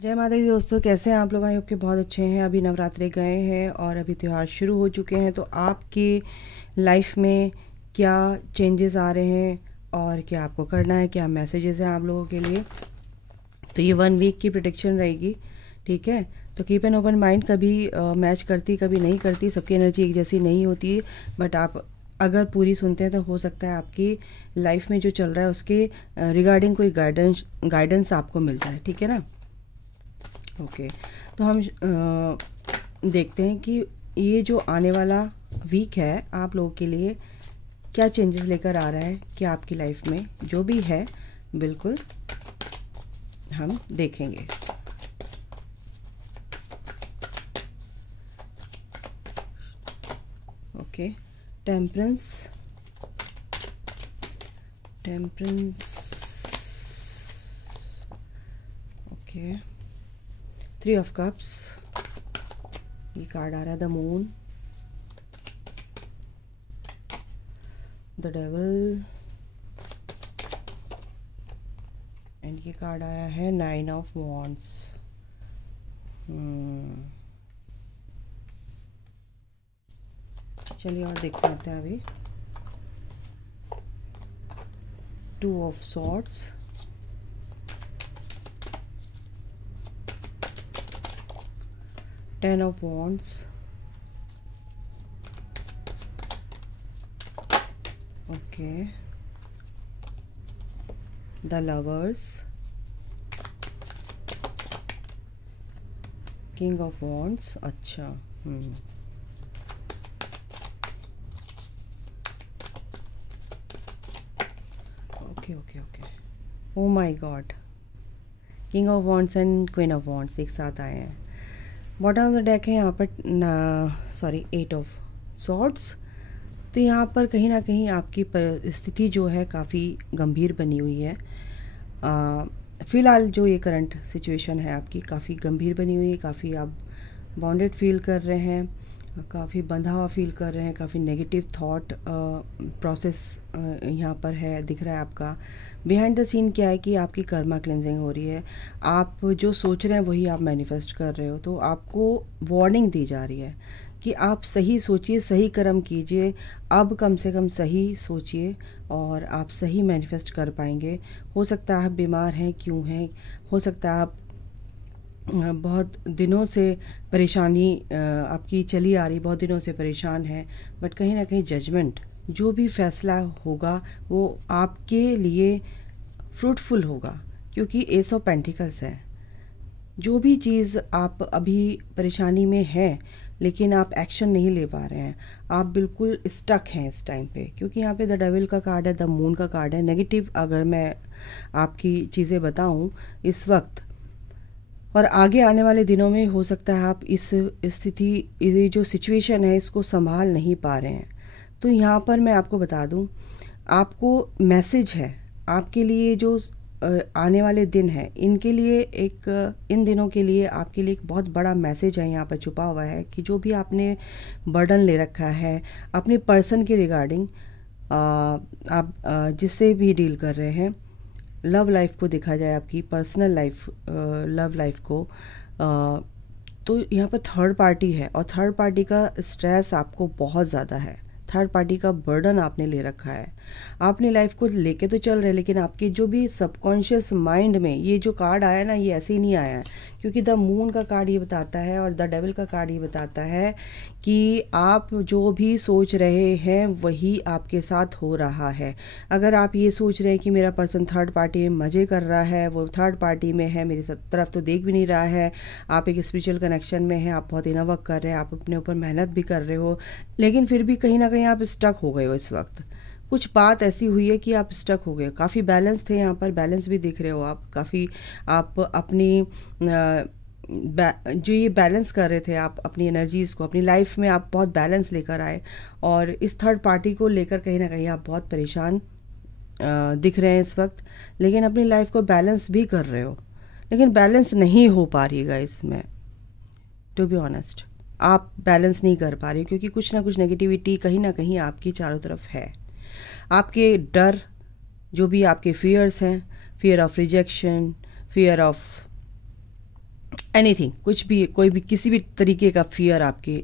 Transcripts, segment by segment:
जय माता दी दोस्तों, कैसे हैं आप लोग? आई होप के बहुत अच्छे हैं। अभी नवरात्रे गए हैं और अभी त्यौहार शुरू हो चुके हैं, तो आपकी लाइफ में क्या चेंजेस आ रहे हैं और क्या आपको करना है, क्या मैसेजेस हैं आप लोगों के लिए। तो ये 1 वीक की प्रिडिक्शन रहेगी, ठीक है। तो कीप एन ओपन माइंड, कभी मैच करती कभी नहीं करती, सबकी एनर्जी एक जैसी नहीं होती है। बट आप अगर पूरी सुनते हैं तो हो सकता है आपकी लाइफ में जो चल रहा है उसके रिगार्डिंग कोई गाइडेंस आपको मिल जाए, ठीक है ना। ओके, तो हम देखते हैं कि ये जो आने वाला वीक है आप लोगों के लिए क्या चेंजेस लेकर आ रहा है, क्या आपकी लाइफ में जो भी है बिल्कुल हम देखेंगे। Okay, temperance, okay, 3 of cups, ये कार्ड आ रहा है the moon, the devil, and ये कार्ड आया है 9 ऑफ वॉन्ड्स। चलिए और देखते हैं अभी। 2 of swords, 10 of wands, okay, the lovers, king of wands. अच्छा, okay okay okay, oh my God, king of wands and queen of wands एक साथ आए हैं। बॉटम ऑफ द डेक है यहाँ पर सॉरी 8 ऑफ सॉर्ड्स। तो यहाँ पर कहीं ना कहीं आपकी परिस्थिति जो है काफ़ी गंभीर बनी हुई है। फ़िलहाल जो ये करंट सिचुएशन है आपकी काफ़ी गंभीर बनी हुई है, काफ़ी आप बॉन्डेड फील कर रहे हैं, काफ़ी बंधा हुआ फील कर रहे हैं, काफ़ी नेगेटिव थॉट प्रोसेस यहाँ पर है, दिख रहा है आपका। बिहाइंड द सीन क्या है कि आपकी कर्मा क्लेंजिंग हो रही है, आप जो सोच रहे हैं वही आप मैनिफेस्ट कर रहे हो। तो आपको वार्निंग दी जा रही है कि आप सही सोचिए, सही कर्म कीजिए, अब कम से कम सही सोचिए और आप सही मैनिफेस्ट कर पाएंगे। हो सकता है आप बीमार हैं, क्यों हैं, हो सकता है आप बहुत दिनों से परेशानी आपकी चली आ रही, बहुत दिनों से परेशान है, बट कहीं ना कहीं जजमेंट जो भी फैसला होगा वो आपके लिए फ्रूटफुल होगा, क्योंकि एस ऑफ पेंटिकल्स है। जो भी चीज़ आप अभी परेशानी में है लेकिन आप एक्शन नहीं ले पा रहे हैं, आप बिल्कुल स्टक हैं इस टाइम पे, क्योंकि यहाँ पे द डेविल का कार्ड है, द मून का कार्ड है। नेगेटिव अगर मैं आपकी चीज़ें बताऊँ इस वक्त और आगे आने वाले दिनों में, हो सकता है आप इस स्थिति, ये जो सिचुएशन है इसको संभाल नहीं पा रहे हैं। तो यहाँ पर मैं आपको बता दूँ, आपको मैसेज है आपके लिए जो आने वाले दिन है, इनके लिए इन दिनों के लिए आपके लिए एक बहुत बड़ा मैसेज है यहाँ पर छुपा हुआ है कि जो भी आपने बर्डन ले रखा है अपने पर्सन के रिगार्डिंग, आप जिससे भी डील कर रहे हैं, लव लाइफ को देखा जाए, आपकी पर्सनल लाइफ, लव लाइफ को, तो यहाँ पर थर्ड पार्टी है और थर्ड पार्टी का स्ट्रेस आपको बहुत ज़्यादा है, थर्ड पार्टी का बर्डन आपने ले रखा है। आपने लाइफ को लेके तो चल रहे, लेकिन आपके जो भी सबकॉन्शियस माइंड में ये जो कार्ड आया ना, ये ऐसे ही नहीं आया है, क्योंकि द मून का कार्ड ये बताता है और द डेविल का कार्ड ये बताता है कि आप जो भी सोच रहे हैं वही आपके साथ हो रहा है। अगर आप ये सोच रहे हैं कि मेरा पर्सन थर्ड पार्टी में मज़े कर रहा है, वो थर्ड पार्टी में है, मेरी तरफ तो देख भी नहीं रहा है, आप एक स्पिरिचुअल कनेक्शन में हैं, आप बहुत इनर वर्क कर रहे हैं, आप अपने ऊपर मेहनत भी कर रहे हो, लेकिन फिर भी कहीं ना कहीं आप स्टक हो गए हो। इस वक्त कुछ बात ऐसी हुई है कि आप स्टक हो गए। काफ़ी बैलेंस थे यहाँ पर, बैलेंस भी दिख रहे हो आप, काफ़ी आप अपनी जो ये बैलेंस कर रहे थे, आप अपनी एनर्जीज़ को अपनी लाइफ में आप बहुत बैलेंस लेकर आए, और इस थर्ड पार्टी को लेकर कहीं ना कहीं आप बहुत परेशान दिख रहे हैं इस वक्त, लेकिन अपनी लाइफ को बैलेंस भी कर रहे हो, लेकिन बैलेंस नहीं हो पा रही है इसमें। टू बी ऑनेस्ट, आप बैलेंस नहीं कर पा रहे, क्योंकि कुछ ना कुछ नेगेटिविटी कहीं ना कहीं आपकी चारों तरफ है। आपके डर, जो भी आपके फियर्स हैं, fear of rejection, fear of anything, कुछ भी, कोई भी किसी भी तरीके का फियर आपके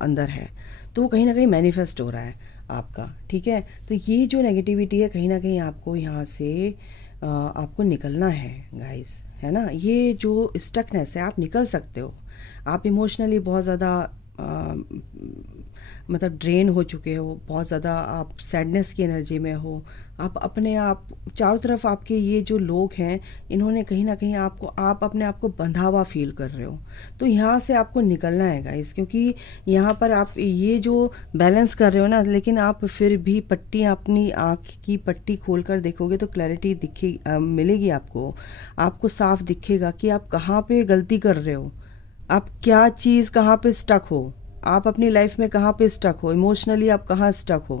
अंदर है तो वो कहीं ना कहीं मैनिफेस्ट हो रहा है आपका। ठीक है, तो ये जो नेगेटिविटी है कहीं ना कहीं आपको यहाँ से आपको निकलना है गाइस, है ना। ये जो स्टकनेस है आप निकल सकते हो। आप इमोशनली बहुत ज़्यादा मतलब ड्रेन हो चुके हो, बहुत ज़्यादा आप सैडनेस की एनर्जी में हो, आप अपने आप चारों तरफ आपके ये जो लोग हैं इन्होंने कहीं ना कहीं आपको, आप अपने आप को बंधा हुआ फील कर रहे हो। तो यहाँ से आपको निकलना है गाइस, क्योंकि यहाँ पर आप ये जो बैलेंस कर रहे हो ना, लेकिन आप फिर भी पट्टी, अपनी आँख की पट्टी खोल कर देखोगे तो क्लैरिटी मिलेगी आपको साफ दिखेगा कि आप कहाँ पे गलती कर रहे हो, आप क्या चीज़ कहाँ पे स्टक हो, आप अपनी लाइफ में कहाँ पे स्टक हो, इमोशनली आप कहाँ स्टक हो,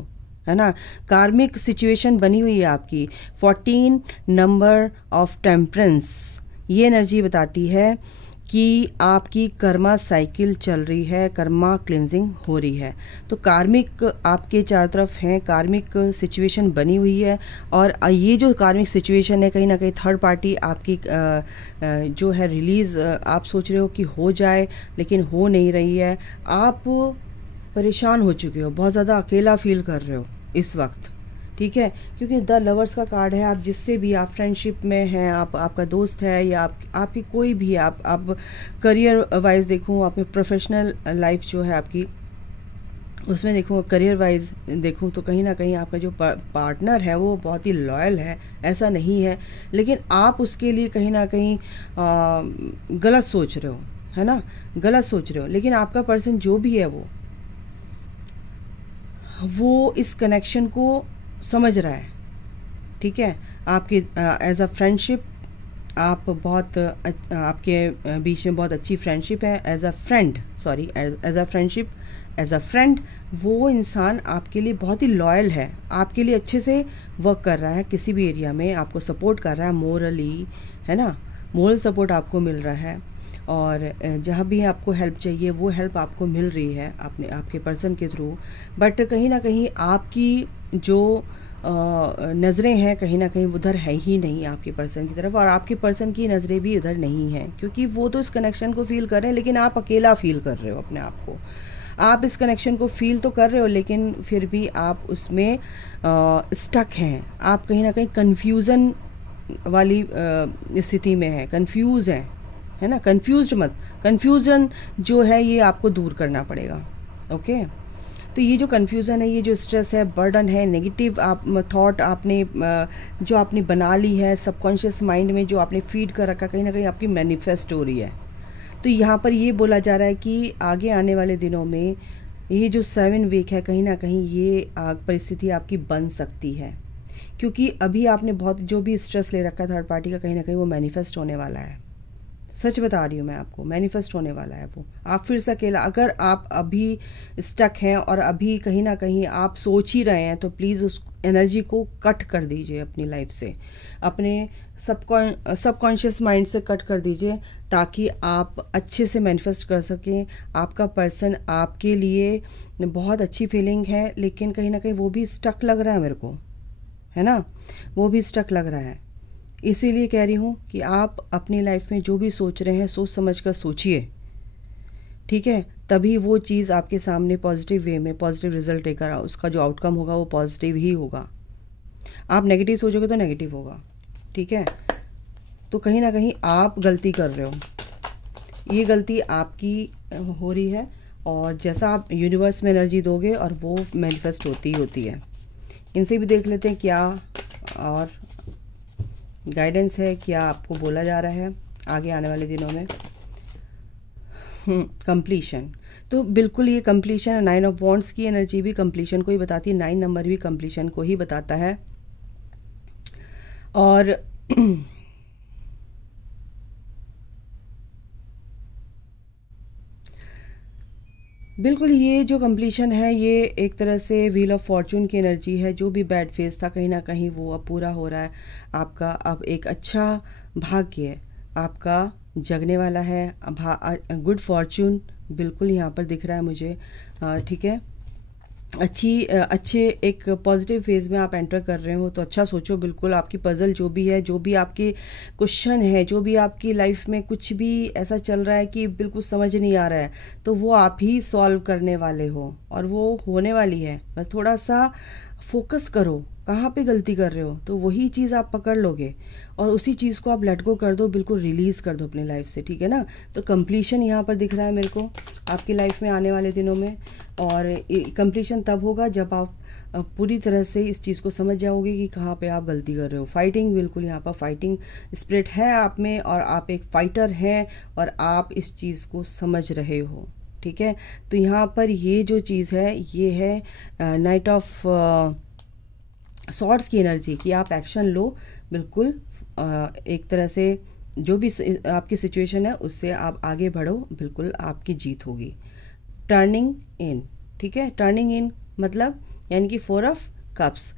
है ना। कार्मिक सिचुएशन बनी हुई है आपकी 14 नंबर ऑफ टेम्परेंस। ये एनर्जी बताती है कि आपकी कर्मा साइकिल चल रही है, कर्मा क्लिनजिंग हो रही है। तो कार्मिक आपके चारों तरफ हैं, कार्मिक सिचुएशन बनी हुई है। और ये जो कार्मिक सिचुएशन है कहीं ना कहीं थर्ड पार्टी आपकी जो है रिलीज़ आप सोच रहे हो कि हो जाए, लेकिन हो नहीं रही है। आप परेशान हो चुके हो, बहुत ज़्यादा अकेला फील कर रहे हो इस वक्त। ठीक है, क्योंकि द लवर्स का कार्ड है। आप जिससे भी आप फ्रेंडशिप में हैं, आपका दोस्त है या आपकी कोई भी, आप करियर वाइज देखूँ, आप प्रोफेशनल लाइफ जो है आपकी उसमें देखूँ, करियर वाइज देखूँ तो कहीं ना कहीं आपका जो पार्टनर है वो बहुत ही लॉयल है, ऐसा नहीं है, लेकिन आप उसके लिए कहीं ना कहीं गलत सोच रहे हो, है ना, गलत सोच रहे हो। लेकिन आपका पर्सन जो भी है वो इस कनेक्शन को समझ रहा है। ठीक है, आपके एज अ फ्रेंडशिप आप बहुत आपके बीच में बहुत अच्छी फ्रेंडशिप है। As a friend, sorry, as a friendship, as a friend वो इंसान आपके लिए बहुत ही लॉयल है, आपके लिए अच्छे से वर्क कर रहा है, किसी भी एरिया में आपको सपोर्ट कर रहा है मोरली, है ना, मोरल सपोर्ट आपको मिल रहा है। और जहाँ भी आपको हेल्प चाहिए वो हेल्प आपको मिल रही है आपके पर्सन के थ्रू। बट कहीं ना कहीं आपकी जो नज़रें हैं कहीं ना कहीं उधर है ही नहीं आपके पर्सन की तरफ, और आपके पर्सन की नज़रें भी उधर नहीं हैं, क्योंकि वो तो इस कनेक्शन को फील कर रहे हैं, लेकिन आप अकेला फील कर रहे हो अपने आप को। आप इस कनेक्शन को फील तो कर रहे हो, लेकिन फिर भी आप उसमें स्टक हैं। आप कहीं ना कहीं कन्फ्यूज़न वाली स्थिति में है, कन्फ्यूज़ हैं, है ना। कन्फ्यूज्ड मत, कन्फ्यूज़न जो है ये आपको दूर करना पड़ेगा। ओके, तो ये जो कन्फ्यूज़न है, ये जो स्ट्रेस है, बर्डन है, नेगेटिव आप थॉट आपने जो आपने बना ली है सबकॉन्शियस माइंड में, जो आपने फीड कर रखा, कहीं ना कहीं आपकी मैनिफेस्ट हो रही है। तो यहाँ पर ये बोला जा रहा है कि आगे आने वाले दिनों में ये जो 7 वीक है कहीं ना कहीं ये परिस्थिति आपकी बन सकती है, क्योंकि अभी आपने बहुत जो भी स्ट्रेस ले रखा है थर्ड पार्टी का, कहीं ना कहीं वो मैनिफेस्ट होने वाला है। सच बता रही हूँ मैं आपको, मैनिफेस्ट होने वाला है वो। आप फिर से अकेला, अगर आप अभी स्टक हैं और अभी कहीं ना कहीं आप सोच ही रहे हैं, तो प्लीज़ उस एनर्जी को कट कर दीजिए अपनी लाइफ से, अपने सबकॉन्शियस माइंड से कट कर दीजिए, ताकि आप अच्छे से मैनिफेस्ट कर सकें। आपका पर्सन आपके लिए बहुत अच्छी फीलिंग है, लेकिन कहीं ना कहीं वो भी स्टक लग रहा है मेरे को, है ना, वो भी स्टक लग रहा है। इसीलिए कह रही हूँ कि आप अपनी लाइफ में जो भी सोच रहे हैं सोच समझ कर सोचिए, ठीक है, तभी वो चीज़ आपके सामने पॉजिटिव वे में पॉजिटिव रिजल्ट लेकर उसका जो आउटकम होगा वो पॉजिटिव ही होगा। आप नेगेटिव सोचोगे तो नेगेटिव होगा। ठीक है, तो कहीं ना कहीं आप गलती कर रहे हो, ये गलती आपकी हो रही है, और जैसा आप यूनिवर्स में एनर्जी दोगे और वो मैनिफेस्ट होती ही होती है। इनसे भी देख लेते हैं क्या और गाइडेंस है, क्या आपको बोला जा रहा है आगे आने वाले दिनों में। कंप्लीशन, तो बिल्कुल ये कंप्लीशन है। 9 ऑफ वॉन्ड्स की एनर्जी भी कंप्लीशन को ही बताती है, 9 नंबर भी कंप्लीशन को ही बताता है। और बिल्कुल ये जो कंप्लीशन है ये एक तरह से व्हील ऑफ फॉर्चून की एनर्जी है। जो भी बैड फेज था कहीं ना कहीं वो अब पूरा हो रहा है आपका। अब एक अच्छा भाग्य आपका जगने वाला है। गुड फॉर्चून बिल्कुल यहाँ पर दिख रहा है मुझे। ठीक है, अच्छे एक पॉजिटिव फेज में आप एंटर कर रहे हो, तो अच्छा सोचो। बिल्कुल आपकी पजल जो भी है, जो भी आपके क्वेश्चन है, जो भी आपकी लाइफ में कुछ भी ऐसा चल रहा है कि बिल्कुल समझ नहीं आ रहा है, तो वो आप ही सॉल्व करने वाले हो और वो होने वाली है। बस थोड़ा सा फोकस करो कहाँ पे गलती कर रहे हो, तो वही चीज़ आप पकड़ लोगे और उसी चीज़ को आप लेट गो कर दो, बिल्कुल रिलीज़ कर दो अपनी लाइफ से, ठीक है ना। तो कंप्लीशन यहाँ पर दिख रहा है मेरे को आपकी लाइफ में आने वाले दिनों में, और कंप्लीशन तब होगा जब आप पूरी तरह से इस चीज़ को समझ जाओगे कि कहाँ पे आप गलती कर रहे हो। फाइटिंग, बिल्कुल यहाँ पर फाइटिंग स्पिरिट है आप में और आप एक फाइटर हैं और आप इस चीज़ को समझ रहे हो, ठीक है। तो यहाँ पर ये जो चीज़ है ये है नाइट ऑफ सॉर्ड्स की एनर्जी कि आप एक्शन लो, बिल्कुल एक तरह से जो भी आपकी सिचुएशन है उससे आप आगे बढ़ो, बिल्कुल आपकी जीत होगी। टर्निंग इन, ठीक है। टर्निंग इन मतलब यानी कि 4 ऑफ कप्स।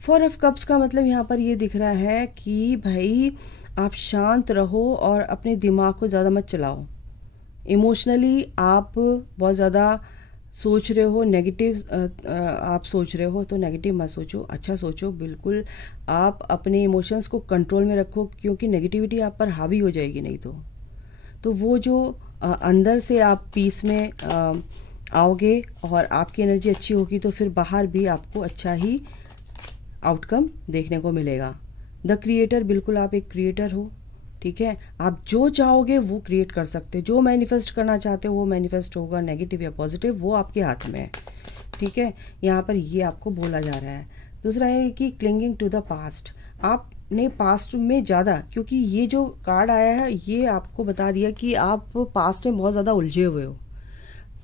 4 ऑफ कप्स का मतलब यहाँ पर ये दिख रहा है कि भाई आप शांत रहो और अपने दिमाग को ज़्यादा मत चलाओ। इमोशनली आप बहुत ज़्यादा सोच रहे हो, नेगेटिव आप सोच रहे हो, तो नेगेटिव मत सोचो, अच्छा सोचो। बिल्कुल आप अपने इमोशंस को कंट्रोल में रखो, क्योंकि नेगेटिविटी आप पर हावी हो जाएगी नहीं तो वो जो अंदर से आप पीस में आओगे और आपकी एनर्जी अच्छी होगी, तो फिर बाहर भी आपको अच्छा ही आउटकम देखने को मिलेगा। द क्रिएटर, बिल्कुल आप एक क्रिएटर हो, ठीक है। आप जो चाहोगे वो क्रिएट कर सकते हो, जो मैनिफेस्ट करना चाहते हो वो मैनिफेस्ट होगा, नेगेटिव या पॉजिटिव वो आपके हाथ में है, ठीक है। यहाँ पर ये आपको बोला जा रहा है। दूसरा है कि क्लिंगिंग टू द पास्ट, आपने पास्ट में ज़्यादा, क्योंकि ये जो कार्ड आया है ये आपको बता दिया कि आप पास्ट में बहुत ज़्यादा उलझे हुए हो,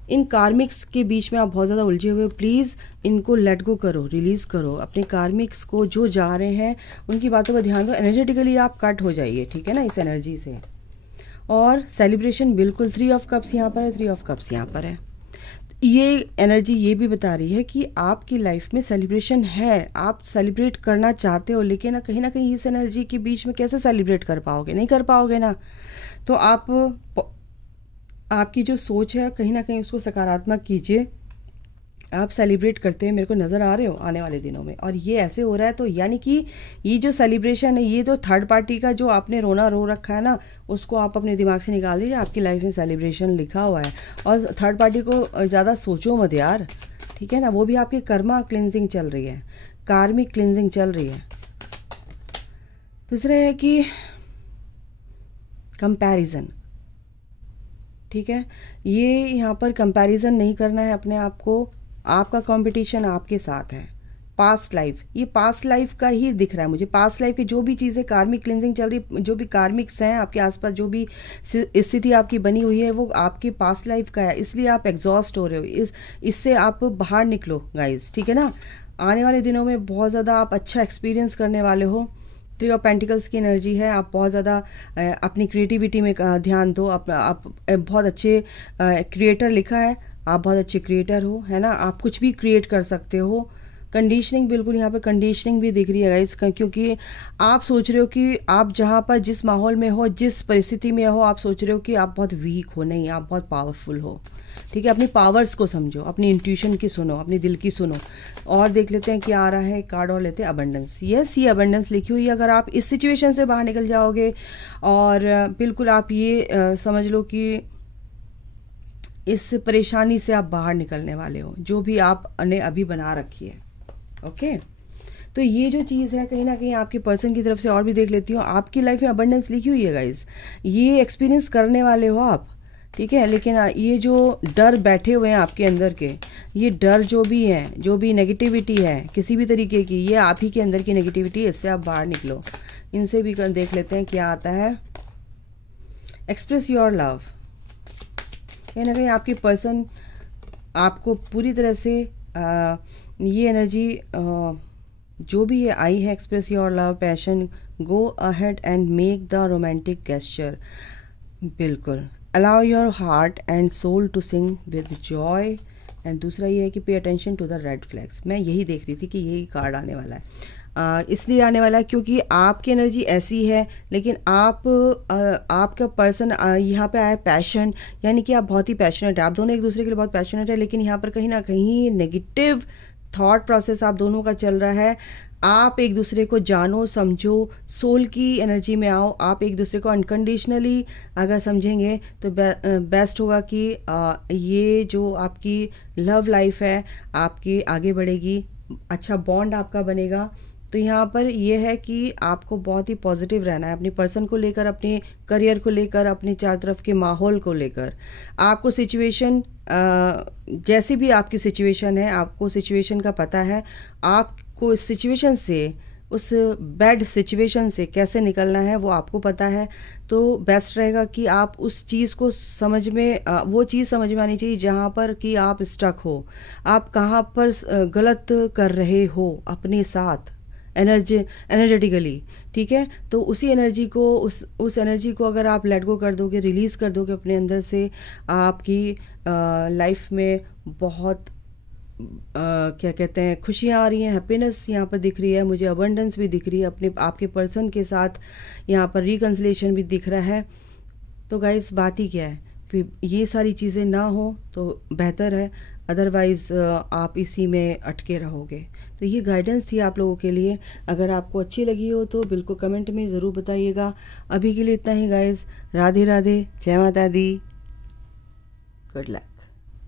इन कार्मिक्स के बीच में आप बहुत ज़्यादा उलझे हुए हो। प्लीज़ इनको लेट गो करो, रिलीज़ करो अपने कार्मिक्स को, जो जा रहे हैं उनकी बातों पर ध्यान दो। एनर्जेटिकली आप कट हो जाइए, ठीक है ना, इस एनर्जी से। और सेलिब्रेशन, बिल्कुल 3 ऑफ कप्स यहाँ पर है, 3 ऑफ कप्स यहाँ पर है। ये एनर्जी ये भी बता रही है कि आपकी लाइफ में सेलिब्रेशन है, आप सेलिब्रेट करना चाहते हो, लेकिन ना कहीं इस एनर्जी के बीच में कैसे सेलिब्रेट कर पाओगे, नहीं कर पाओगे ना। तो आपकी जो सोच है कहीं ना कहीं उसको सकारात्मक कीजिए। आप सेलिब्रेट करते हैं, मेरे को नज़र आ रहे हो आने वाले दिनों में, और ये ऐसे हो रहा है। तो यानी कि ये जो सेलिब्रेशन है, ये जो थर्ड पार्टी का जो आपने रोना रो रखा है ना, उसको आप अपने दिमाग से निकाल दीजिए। आपकी लाइफ में सेलिब्रेशन लिखा हुआ है, और थर्ड पार्टी को ज़्यादा सोचो मत यार, ठीक है ना। वो भी आपकी कर्मा क्लिनजिंग चल रही है, कार्मिक क्लिनजिंग चल रही है। दूसरा है कि कंपैरिजन, ठीक है। ये यहाँ पर कंपैरिजन नहीं करना है अपने आप को, आपका कंपटीशन आपके साथ है। पास्ट लाइफ, ये पास्ट लाइफ का ही दिख रहा है मुझे। पास्ट लाइफ की जो भी चीज़ें कार्मिक क्लिनजिंग चल रही, जो भी कार्मिक्स हैं आपके आसपास, जो भी स्थिति आपकी बनी हुई है, वो आपके पास्ट लाइफ का है, इसलिए आप एग्जॉस्ट हो रहे हो। इससे आप बाहर निकलो गाइज, ठीक है ना। आने वाले दिनों में बहुत ज़्यादा आप अच्छा एक्सपीरियंस करने वाले हो। 3 ऑफ पेंटिकल्स की एनर्जी है, आप बहुत ज़्यादा अपनी क्रिएटिविटी में ध्यान दो। आप बहुत अच्छे क्रिएटर लिखा है, आप बहुत अच्छे क्रिएटर हो, है ना। आप कुछ भी क्रिएट कर सकते हो। कंडीशनिंग, बिल्कुल यहाँ पे कंडीशनिंग भी दिख रही है गाइस, क्योंकि आप सोच रहे हो कि आप जहाँ पर जिस माहौल में हो, जिस परिस्थिति में हो, आप सोच रहे हो कि आप बहुत वीक हो, नहीं, आप बहुत पावरफुल हो, ठीक है। अपनी पावर्स को समझो, अपनी इंट्यूशन की सुनो, अपने दिल की सुनो। और देख लेते हैं क्या आ रहा है, कार्ड और लेते हैं अबंडेंस। यस, ये अबंडेंस लिखी हुई है। अगर आप इस सिचुएशन से बाहर निकल जाओगे और बिल्कुल आप ये समझ लो कि इस परेशानी से आप बाहर निकलने वाले हो, जो भी आपने अभी बना रखी है, ओके। तो ये जो चीज़ है कहीं ना कहीं आपके पर्सन की तरफ से। और भी देख लेती हूँ, आपकी लाइफ में अबंडेंस लिखी हुई है गाइज, ये एक्सपीरियंस करने वाले हो आप, ठीक है। लेकिन ये जो डर बैठे हुए हैं आपके अंदर के, ये डर जो भी है, जो भी नेगेटिविटी है किसी भी तरीके की, ये आप ही के अंदर की नेगेटिविटी है, इससे आप बाहर निकलो। इनसे भी देख लेते हैं क्या आता है। एक्सप्रेस योर लव, कहीं ना कहीं आपकी पर्सन आपको पूरी तरह से ये एनर्जी जो भी ये आई है, express your love, passion, go ahead and make the romantic gesture. बिल्कुल, allow your heart and soul to sing with joy. And दूसरा ये है कि pay attention to the red flags. मैं यही देख रही थी कि यही कार्ड आने वाला है। इसलिए आने वाला है क्योंकि आपकी एनर्जी ऐसी है, लेकिन आपका पर्सन यहाँ पे आया पैशन, यानी कि आप बहुत ही पैशनेट है, आप दोनों एक दूसरे के लिए बहुत पैशनेट है, लेकिन यहाँ पर कहीं ना कहीं नेगेटिव थॉट प्रोसेस आप दोनों का चल रहा है। आप एक दूसरे को जानो समझो, सोल की एनर्जी में आओ, आप एक दूसरे को अनकंडीशनली अगर समझेंगे तो बेस्ट होगा कि ये जो आपकी लव लाइफ है आपकी आगे बढ़ेगी, अच्छा बॉन्ड आपका बनेगा। तो यहाँ पर ये है कि आपको बहुत ही पॉजिटिव रहना है अपनी पर्सन को लेकर, अपने करियर को लेकर, अपने चारों तरफ के माहौल को लेकर। आपको सिचुएशन जैसी भी आपकी सिचुएशन है, आपको सिचुएशन का पता है, आपको इस सिचुएशन से, उस बैड सिचुएशन से कैसे निकलना है वो आपको पता है। तो बेस्ट रहेगा कि आप उस चीज़ को समझ में, वो चीज़ समझ में आनी चाहिए जहाँ पर कि आप स्टक हो, आप कहाँ पर गलत कर रहे हो अपने साथ एनर्जेटिकली, ठीक है। तो उसी एनर्जी को, उस एनर्जी को अगर आप लेट गो कर दोगे, रिलीज़ कर दोगे अपने अंदर से, आपकी लाइफ में बहुत क्या कहते हैं, खुशियाँ आ रही हैं, हैप्पीनेस यहाँ पर दिख रही है, मुझे अबंडेंस भी दिख रही है, अपने आपके पर्सन के साथ यहाँ पर रिकन्सिलेशन भी दिख रहा है। तो गाइस बात ही क्या है, फिर ये सारी चीज़ें ना हो तो बेहतर है, अदरवाइज़ आप इसी में अटके रहोगे। तो ये गाइडेंस थी आप लोगों के लिए, अगर आपको अच्छी लगी हो तो बिल्कुल कमेंट में ज़रूर बताइएगा। अभी के लिए इतना ही गाइस, राधे राधे, जय माता दी, गुड लक।